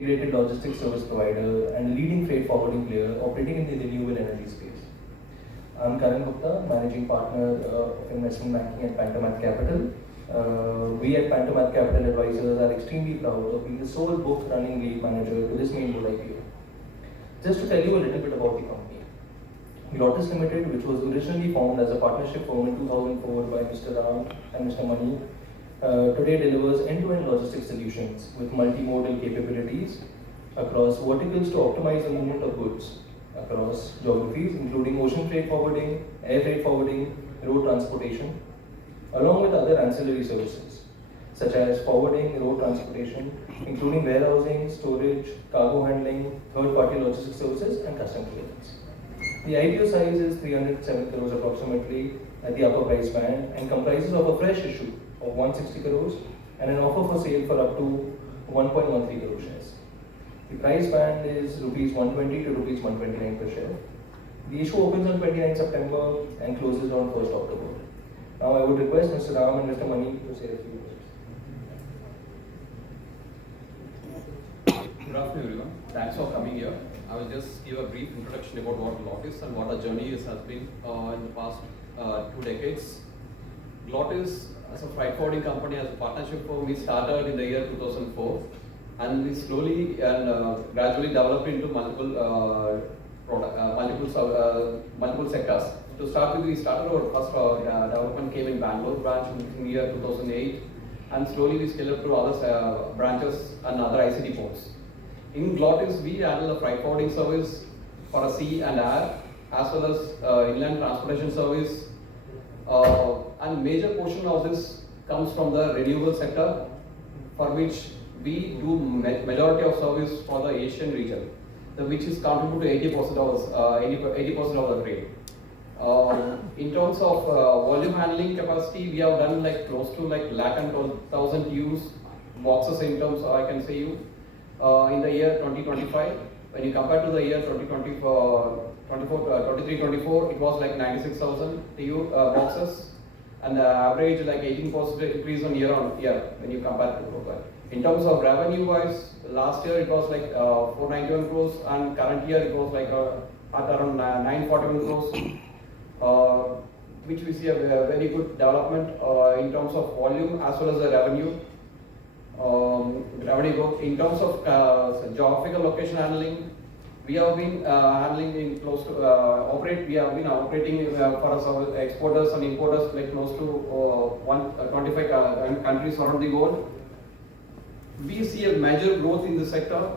integrated logistics service provider and leading freight forwarding player operating in the renewable energy space. I'm Karan Gupta, managing partner of investment banking at Pantomath Capital. We at Pantomath Capital Advisors are extremely proud of being the sole book running lead manager to this main board IPO. Just to tell you a little bit about the company. Glottis Limited, which was originally formed as a partnership firm in 2004 by Mr. Ram and Mr. Mani, today delivers end-to-end logistics solutions with multimodal capabilities across verticals to optimize the movement of goods across geographies, including ocean freight forwarding, air freight forwarding, road transportation, along with other ancillary services such as forwarding, road transportation, including warehousing, storage, cargo handling, third-party logistics services, and custom clearance. The IPO size is 307 crores approximately at the upper price band and comprises of a fresh issue of 160 crores and an offer for sale for up to 1.13 crore shares. The price band is Rs. 120 to Rs. 129 per share. The issue opens on 29 September and closes on 1st October. Now I would request Mr. Ram and Mr. Mani to say a few words. Good afternoon, everyone. Thanks for coming here. I will just give a brief introduction about what Glottis and what our journey has been in the past 2 decades. Glottis, as a freight forwarding company, as a partnership firm, we started in the year 2004, and we slowly and gradually developed into multiple sectors. To start with, we started our first development came in Bangalore branch in the year 2008, and slowly we scaled up to other branches and other ICT ports. In Glottis, we handle the freight forwarding service for a sea and air, as well as inland transportation service. And major portion of this comes from the renewable sector, for which we do majority of service for the Asian region, which is contribute to 80% of the trade. In terms of volume handling capacity, we have done like close to like 1,12,000 TEUs boxes in terms of, I can say you, in the year 2025. When you compare to the year 23-24, it was like 96,000 TEU boxes, and the average like 18% increase on year when you compare to global. In terms of revenue wise, last year it was like 491 crores, and current year it was like at around 941 crores, which we see a very good development in terms of volume as well as the revenue. Revenue growth. In terms of geographical location handling, we have been handling in close to we have been operating for our exporters and importers like close to 125 countries around the world. We see a major growth in the sector,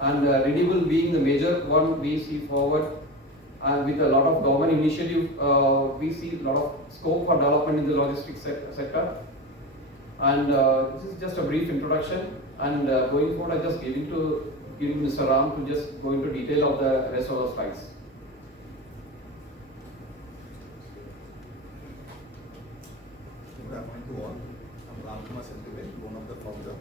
and renewable being the major one we see forward, and with a lot of government initiative, we see a lot of scope for development in the logistics sector. And this is just a brief introduction, and going forward, I just giving Mr. Ram to just go into detail of the rest of the slides. Good afternoon to all. I'm Ram, one of the founders.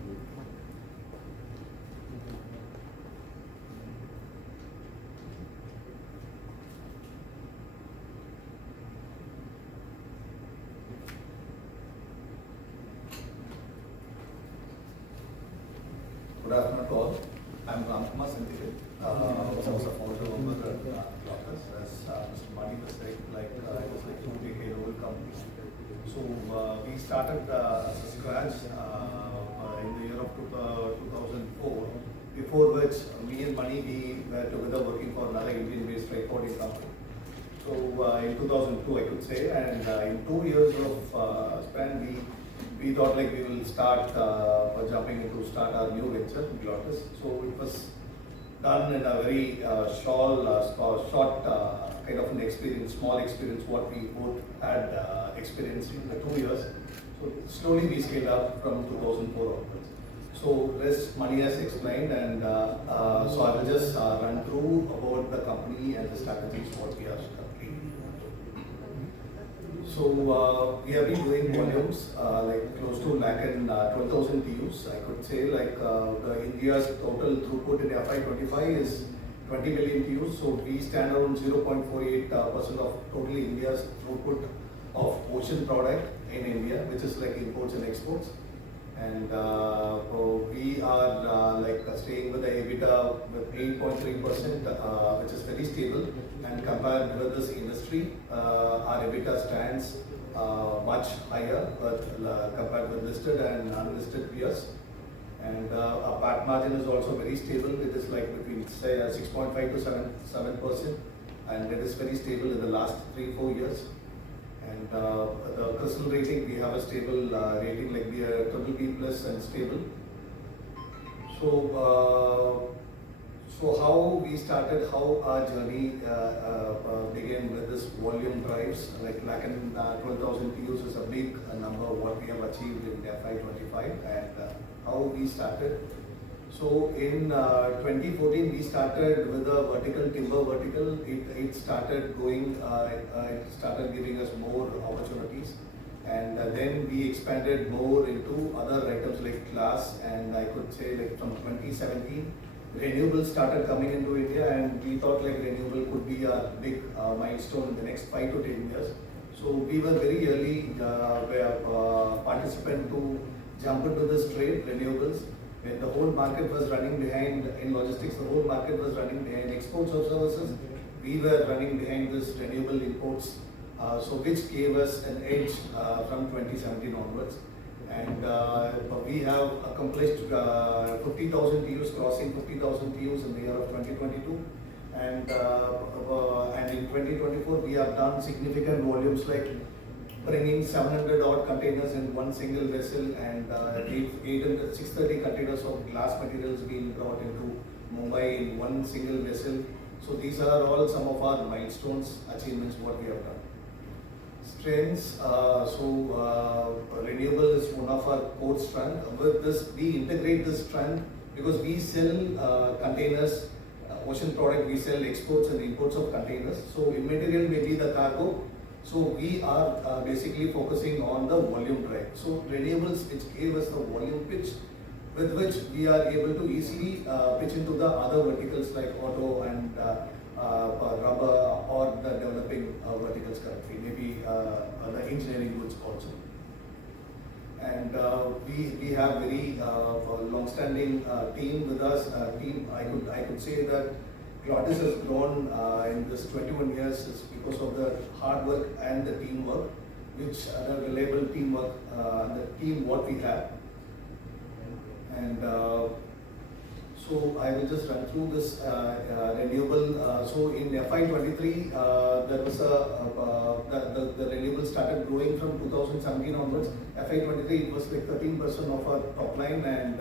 Good afternoon to all. I'm Ramkumar Senthive, one of the founder of Glottis. As Mr. Mani was saying, it was like a 2-decade-old company. So we started as a scratch in the year of 2004, before which me and Mani, we were together working for another Indian-based freight forwarding company. So in 2002, I could say, and in 2 years of span, we thought like we will start start our new venture, Glottis. So it was done in a very short kind of an experience, small experience, what we both had experienced in the 2 years. So slowly we scaled up from 2004 onwards. So rest Mani has explained, and so I will just run through about the company and the strategies what we are currently. So we have been doing volumes like close to 12,000 TEUs. I could say like the India's total throughput in FY25 is 20 million TEUs. So we stand around 0.48% of total India's throughput of ocean product in India, which is like imports and exports. And we are staying with the EBITDA with 8.3%, which is very stable. And compared with this industry, our EBITDA stands much higher, but compared with listed and unlisted peers. And our PAT margin is also very stable. It is like between say 6.5 to 7%, and it is very stable in the last 3-4 years. And the CRISIL rating, we have a stable rating, like we are BBB plus and stable. So how we started, how our journey began with this volume drives, like 12,000 TUs is a big number what we have achieved in FY25, and how we started. So in 2014 we started with a vertical, timber vertical. It started going, it started giving us more opportunities, and then we expanded more into other items like glass, and I could say like from 2017 renewables started coming into India, and we thought like renewable could be a big milestone in the next 5 to 10 years. So we were very early participant to jump into this trade, renewables. When the whole market was running behind in logistics, the whole market was running behind exports of services. We were running behind this renewable imports, so which gave us an edge from 2017 onwards. And we have accomplished 50,000 TUs, crossing 50,000 TUs in the year of 2022. And in 2024, we have done significant volumes, like bringing 700 odd containers in one single vessel, and 630 containers of glass materials being brought into Mumbai in one single vessel. So these are all some of our milestones, achievements, what we have done. Strengths, renewable is one of our core strengths. With this, we integrate this strength because we sell containers, ocean product, we sell exports and imports of containers. So immaterial may be the cargo. So we are basically focusing on the volume drive. So renewables, which gave us the volume pitch, with which we are able to easily pitch into the other verticals like auto and rubber, or the developing verticals currently, maybe the engineering goods also. And we have very long-standing team with us. I could say that Glottis has grown in this 21 years is because of the hard work and the teamwork, which the reliable teamwork, the team what we have. And so I will just run through this renewable. So in FY23, there was the renewable started growing from 2017 onwards. FY23 it was like 13% of our top line, and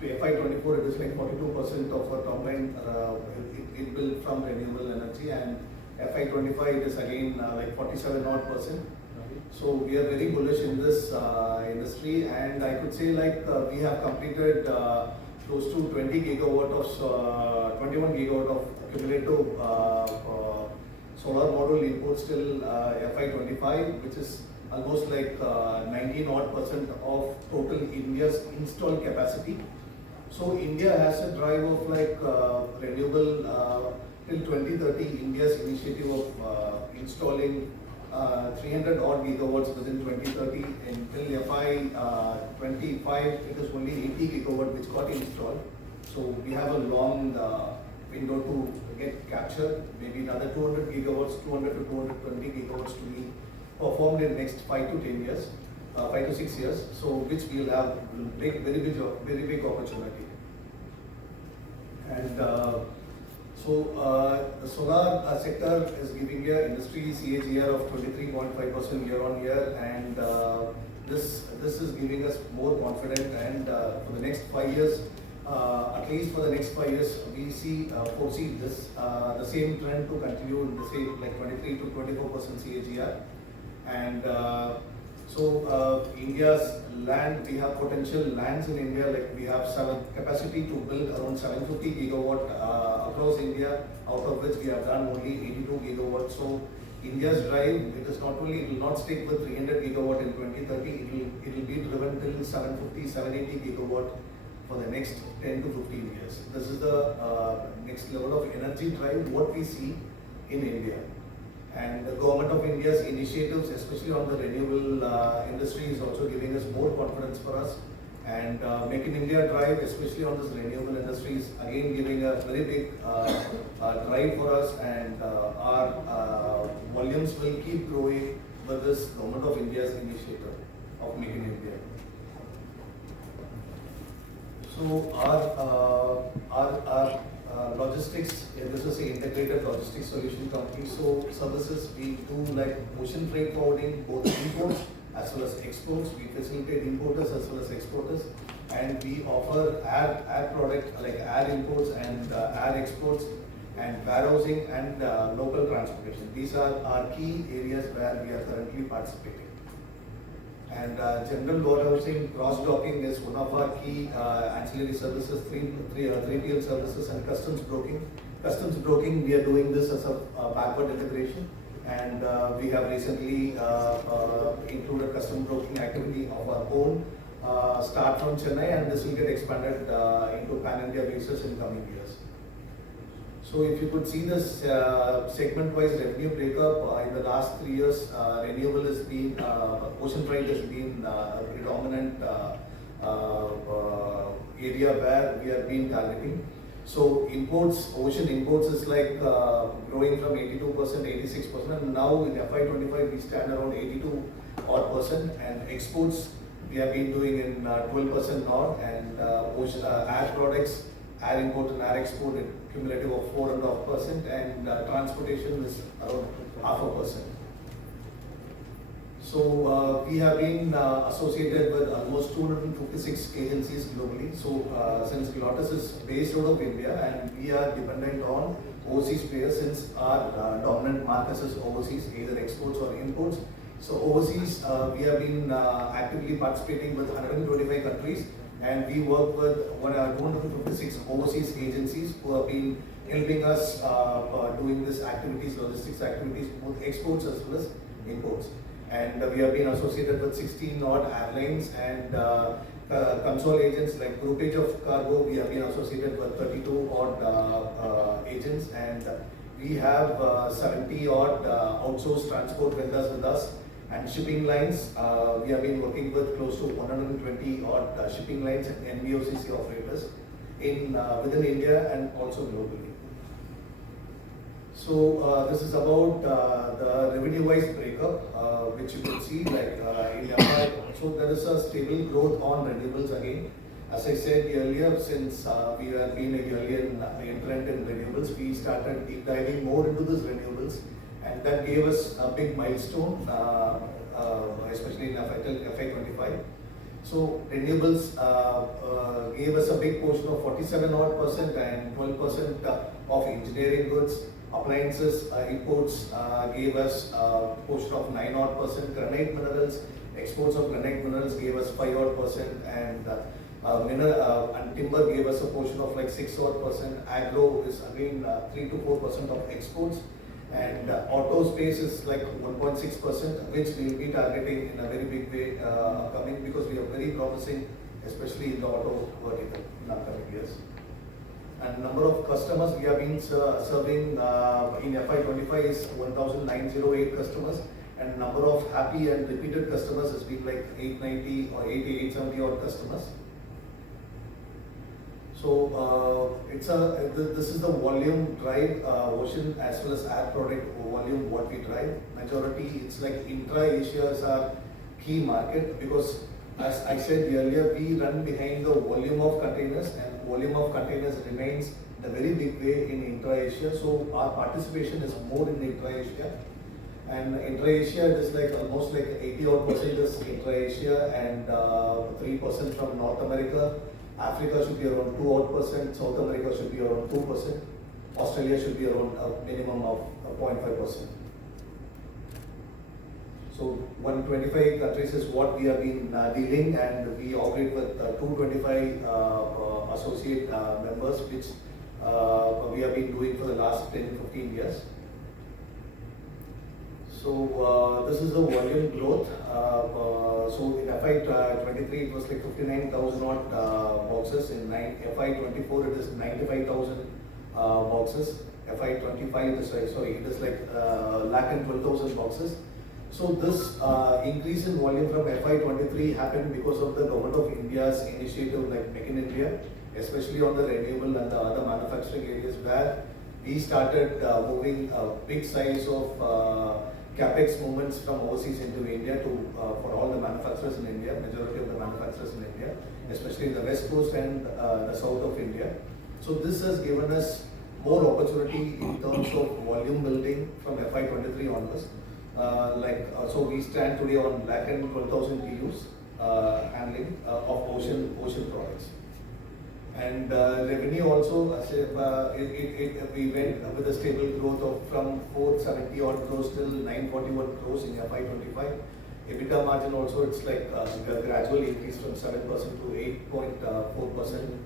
to FY24 it is like 42% of our top line. It built from renewable energy, and FY25 it is again like 47 odd %. So we are very bullish in this industry, and I could say like we have completed close to 21 gigawatt of cumulative solar module imports till FY25, which is almost like 19 odd % of total India's installed capacity. So India has a drive of like renewable till 2030. India's initiative of installing 300 odd gigawatts within 2030. Until FY25, it is only 80 gigawatt which got installed. So we have a long window to get captured. Maybe another 200 gigawatts, 200 to 220 gigawatts to be performed in next 5 to 10 years. 5 to 6 years, so which we will have very big opportunity. And the solar sector is giving a industry CAGR of 23.5% year on year, and this is giving us more confidence. And for the next 5 years, at least for the next 5 years, we foresee this the same trend to continue in the same like 23 to 24% CAGR. And India's land, we have potential lands in India, like we have capacity to build around 750 gigawatt across India, out of which we have done only 82 gigawatts. So India's drive, it is not only, it will not stick with 300 gigawatt in 2030, it will be driven till 750, 780 gigawatt for the next 10 to 15 years. This is the next level of energy drive, what we see in India. And the government of India's initiatives, especially on the renewable industry, is also giving us more confidence for us. And Make in India drive, especially on this renewable industry, is again giving a very big drive for us, and our volumes will keep growing with this Government of India's initiative of Make in India. So our logistics, this is an integrated logistics solution company. So services we do like ocean freight forwarding, both imports as well as exports. We facilitate importers as well as exporters, and we offer air product like air imports and air exports, and warehousing and local transportation. These are our key areas where we are currently participating. And general warehousing, cross-docking is one of our key ancillary services, 3PL services, and customs broking. Customs broking, we are doing this as a backward integration, and we have recently included custom broking activity of our own, start from Chennai, and this will get expanded into pan-India basis in coming years. So if you could see this segment-wise revenue breakup, in the last 3 years, renewable has been, ocean freight has been a predominant area where we have been targeting. So imports, ocean imports is like growing from 82%, 86%, and now in FY25 we stand around 82% and exports we have been doing in 12% now, and ocean, air products, air import and air export in cumulative of 4.5%, and transportation is around 0.5%. So we have been associated with almost 256 agencies globally. So since Glottis is based out of India, and we are dependent on overseas players, since our dominant market is overseas, either exports or imports. So overseas, we have been actively participating with 125 countries, and we work with 256 overseas agencies who have been helping us doing this activities, logistics activities, both exports as well as imports. And we have been associated with 16 odd airlines, and console agents like groupage of cargo. We have been associated with 32 odd agents, and we have 70 odd outsourced transport vendors with us. And shipping lines, we have been working with close to 120 odd shipping lines and NBOCC operators in within India and also globally. So this is about the revenue-wise breakup, which you can see like in FY. So there is a stable growth on renewables again. As I said earlier, since we have been a earlier entrant in renewables, we started deep diving more into this renewables, and that gave us a big milestone, especially in FY25. So renewables gave us a big portion of 47 odd percent, and 12% of engineering goods. Appliances imports gave us a portion of 9 odd percent. Granite minerals, exports of granite minerals gave us 5 odd percent, and mineral and timber gave us a portion of like 6 odd percent. Agro is again 3 to 4% of exports, and auto space is like 1.6%, which we will be targeting in a very big way coming, because we are very promising, especially in the auto vertical in upcoming years. And number of customers we have been serving in FY25 is 1,908 customers, and number of happy and repeated customers has been like 890 or 870 odd customers. So this is the volume drive, ocean as well as air product volume what we drive. Majority it's like intra-Asia is our key market, because as I said earlier, we run behind the volume of containers, and volume of containers remains in a very big way in intra-Asia. So our participation is more in intra-Asia, and intra-Asia is like almost like 80 odd percent is intra-Asia, and 3% from North America. Africa should be around 2 odd percent, South America should be around 2%, Australia should be around a minimum of 0.5%. So 125 countries is what we have been dealing, and we operate with 225 associate members, which we have been doing for the last 10-15 years. So this is the volume growth. So in FY23 it was like 59,000 odd boxes. In FY24 it is 95,000 boxes. FY25 it is like lakh and 12,000 boxes. So this increase in volume from FY23 happened because of the Government of India's initiative like Make in India, especially on the renewable and the other manufacturing areas where we started moving a big size of capex movements from overseas into India to for all the manufacturers in India, majority of the manufacturers in India, especially in the west coast and the south of India. So this has given us more opportunity in terms of volume building from FY23 onwards. So we stand today on 1,12,000 TUs handling of ocean products. And revenue also, we went with a stable growth of from 470 odd crores till 941 crores in FY25. EBITDA margin also, it's like a gradual increase from 7% to 8.4%.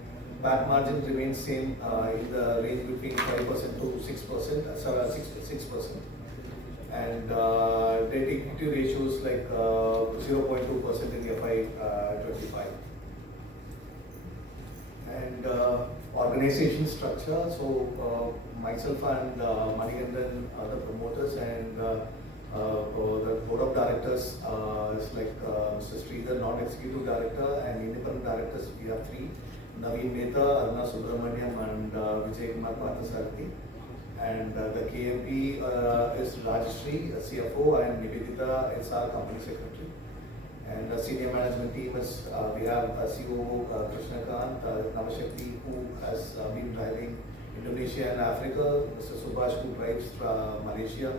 PAT margin remains same in the range between 5% to 6%, 6%. And debt equity ratios like 0.2% in FY25. And organization structure, so myself and Manikandan are the promoters, and the board of directors is like Mr. Sridhar, non-executive director, and independent directors, we have three: Naveen Mehta, Aruna Subramaniam, and Vijay Kumar Parthasarathy. And the KMP is Rajshri, CFO, and Nivedita is our company secretary. And the senior management team is, we have COO Krishnakant Navashakti, who has been driving Indonesia and Africa, Mr. Subhash, who drives Malaysia,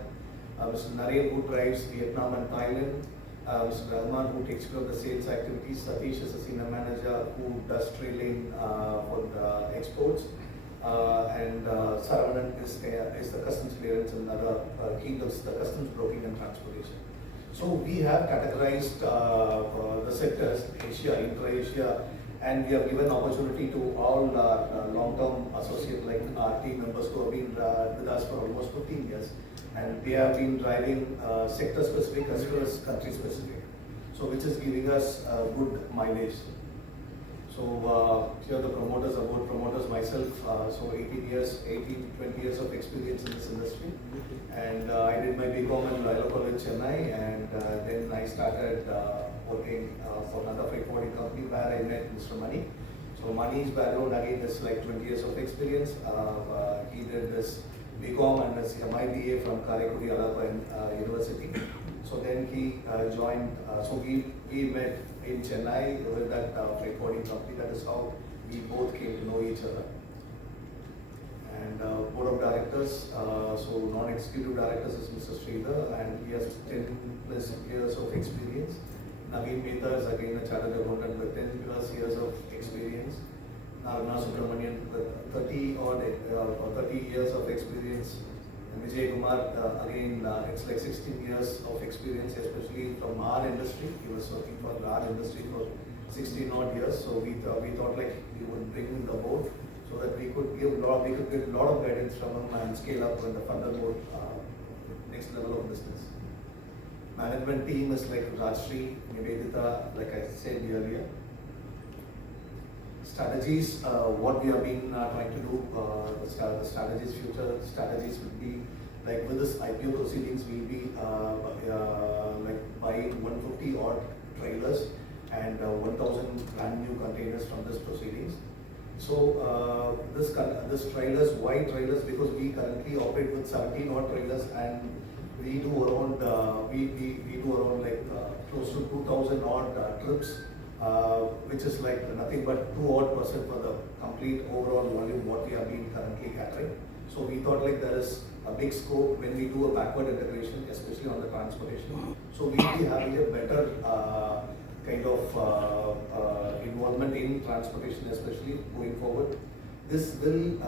Mr. Naren, who drives Vietnam and Thailand, Mr. Rahman, who takes care of the sales activities, Satish is a senior manager who does trailing for the exports, and Saravanan is the customs clearance and other key does the customs broking and transportation. So we have categorized the sectors, Asia, intra-Asia, and we have given opportunity to all long-term associates like our team members who have been with us for almost 15 years, and they have been driving sector-specific as well as country-specific, so which is giving us good mileage. So here the promoters, about promoters myself, so 20 years of experience in this industry, and I did my BCom in Loyola College, Chennai, and then I started working for another freight forwarding company where I met Mr. Mani. So Mani's background again is like 20 years of experience. He did this BCom and his MIBA from Karaikudi Alappa University. So then he joined, so we met in Chennai with that freight forwarding company. That is how we both came to know each other. And board of directors, so non-executive directors is Mr. Sridhar, and he has 10 plus years of experience. Naveen Mehta is again a chartered accountant with 10 plus years of experience. Aruna Subramanian with 30 years of experience. And Vijay Kumar, again, it's like 16 years of experience, especially from our industry. He was working for our industry for 16 odd years. So we thought like we would bring him the board so that we could get a lot of guidance from him and scale up in the further more next level of business. Management team is like Rajshri, Nivedita, like I said earlier. Strategies, what we have been trying to do, the strategies, future strategies would be like with this IPO proceedings, we'll be like buying 150 odd trailers and 1,000 brand new containers from this proceedings. So this trailers, why trailers? Because we currently operate with 17 odd trailers, and we do around like close to 2,000 odd trips. Which is like nothing but 2% for the complete overall volume what we have been currently catering. So we thought like there is a big scope when we do a backward integration, especially on the transportation. So we'll be having a better kind of involvement in transportation, especially going forward. This will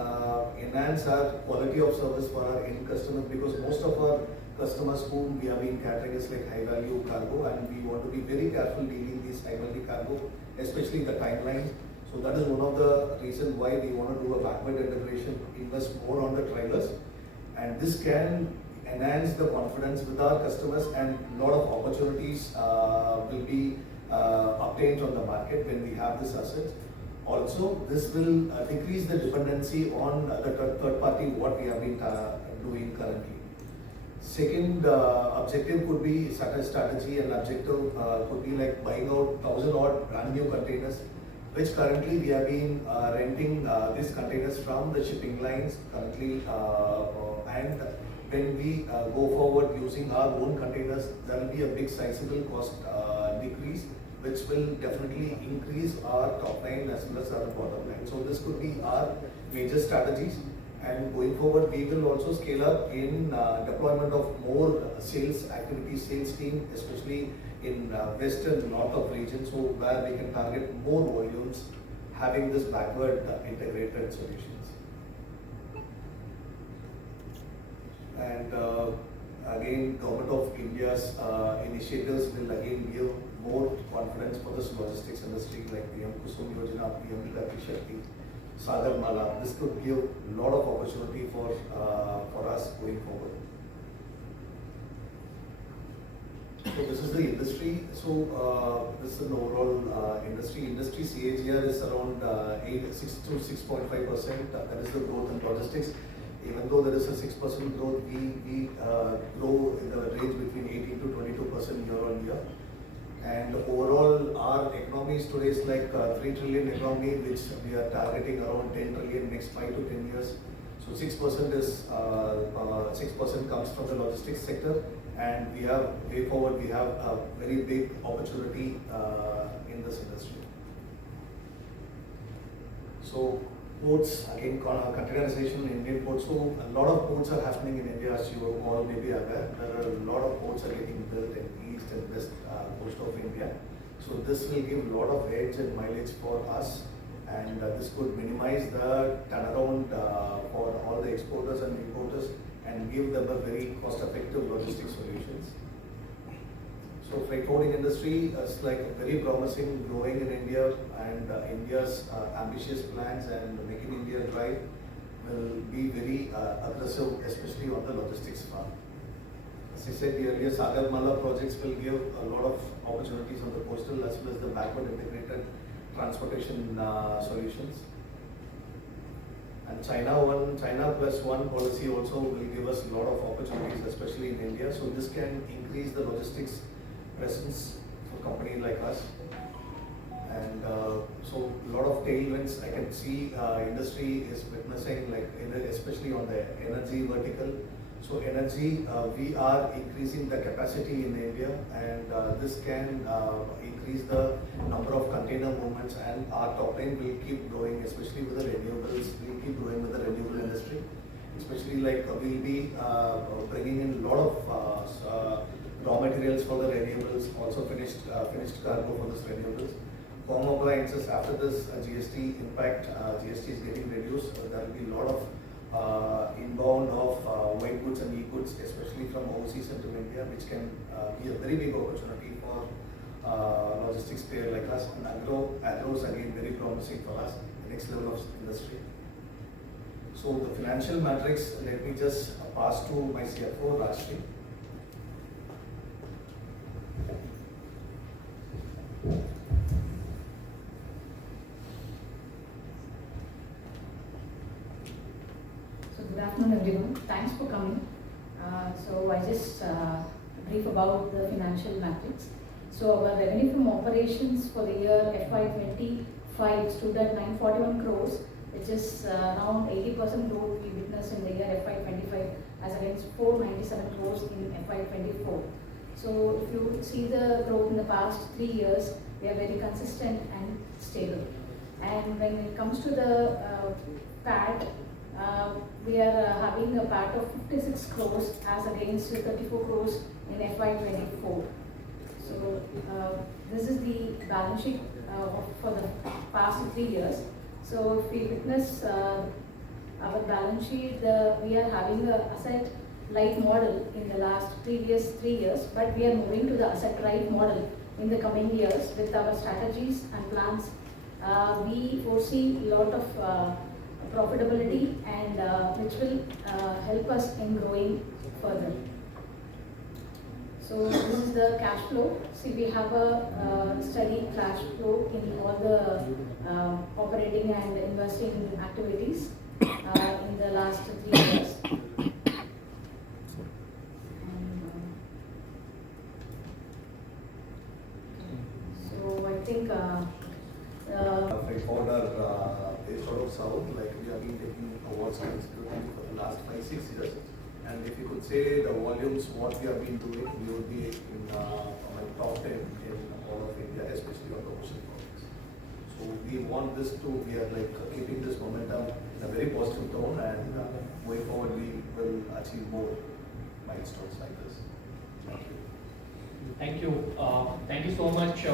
enhance our quality of service for our end customers, because most of our customers whom we have been catering is like high value cargo, and we want to be very careful dealing these high value cargo, especially the timelines. So that is one of the reasons why we want to do a backward integration, invest more on the trailers, and this can enhance the confidence with our customers, and a lot of opportunities will be obtained from the market when we have this asset. Also, this will decrease the dependency on the third party what we have been doing currently. Second objective could be strategy, and objective could be like buying out 1,000 odd brand new containers, which currently we have been renting these containers from the shipping lines currently, and when we go forward using our own containers, there will be a big sizable cost decrease, which will definitely increase our top line as well as our bottom line. So this could be our major strategies. And going forward, we will also scale up in deployment of more sales activities, sales team, especially in west and north of region, so where we can target more volumes having this backward integrated solutions. And again, Government of India's initiatives will again give more confidence for this logistics industry, like PM Kusum Yojana, PM Gati Shakti, Sagar Mala. This could give a lot of opportunity for us going forward. So this is the industry. So this is an overall industry. Industry CAGR is around 6 to 6.5%. That is the growth in logistics. Even though there is a 6% growth, we grow in the range between 18 to 22% year on year. And overall, our economy is today is like 3 trillion economy, which we are targeting around 10 trillion next 5 to 10 years. So 6% is 6% comes from the logistics sector, and we have way forward. We have a very big opportunity in this industry. So ports, again, containerization in Indian ports. So a lot of ports are happening in India, as you all may be aware. There are a lot of ports are getting built in east and west coast of India. So this will give a lot of edge and mileage for us, and this could minimize the turnaround for all the exporters and importers and give them a very cost-effective logistics solutions. So freight forwarding industry is like very promising, growing in India, and India's ambitious plans and Make in India drive will be very aggressive, especially on the logistics front. As I said earlier, Sagar Mala projects will give a lot of opportunities on the coastal as well as the backward integrated transportation solutions. And China plus one policy also will give us a lot of opportunities, especially in India. So this can increase the logistics presence for companies like us. And so a lot of tailwinds I can see industry is witnessing, like especially on the energy vertical. So energy, we are increasing the capacity in India, and this can increase the number of container movements, and our top line will keep growing, especially with the renewables. We'll keep growing with the renewable industry, especially like we'll be bringing in a lot of raw materials for the renewables, also finished cargo for this renewables. Home appliances, after this GST impact, GST is getting reduced. There will be a lot of inbound of white goods and e-goods, especially from overseas into India, which can be a very big opportunity for logistics player like us. And agro is again very promising for us, the next level of industry. So the financial matrix, let me just pass to my CFO, Rajshri. Good afternoon, everyone. Thanks for coming. So I just brief about the financial matrix. So our revenue from operations for the year FY25 stood at 941 crores, which is around 80% growth we witnessed in the year FY25 as against 497 crores in FY24. So if you see the growth in the past 3 years, we are very consistent and stable. And when it comes to the PAT, we are having a PAT of 56 crores as against 34 crores in FY24. So this is the balance sheet for the past 3 years. So if we witness our balance sheet, we are having a asset light model in the previous 3 years, but we are moving to the asset right model in the coming years with our strategies and plans. We foresee a lot of profitability, and which will help us in growing further. So this is the cash flow. See, we have a steady cash flow in all the operating and investing activities in the last 3 years. ocean executing for the last 5-6 years. And if you could say the volumes, what we have been doing, we will be in like top 10 in all of India, especially on the ocean projects. So we want this to, we are like keeping this momentum in a very positive tone, and going forward we will achieve more milestones like this. Thank you. Thank you. Thank you so much.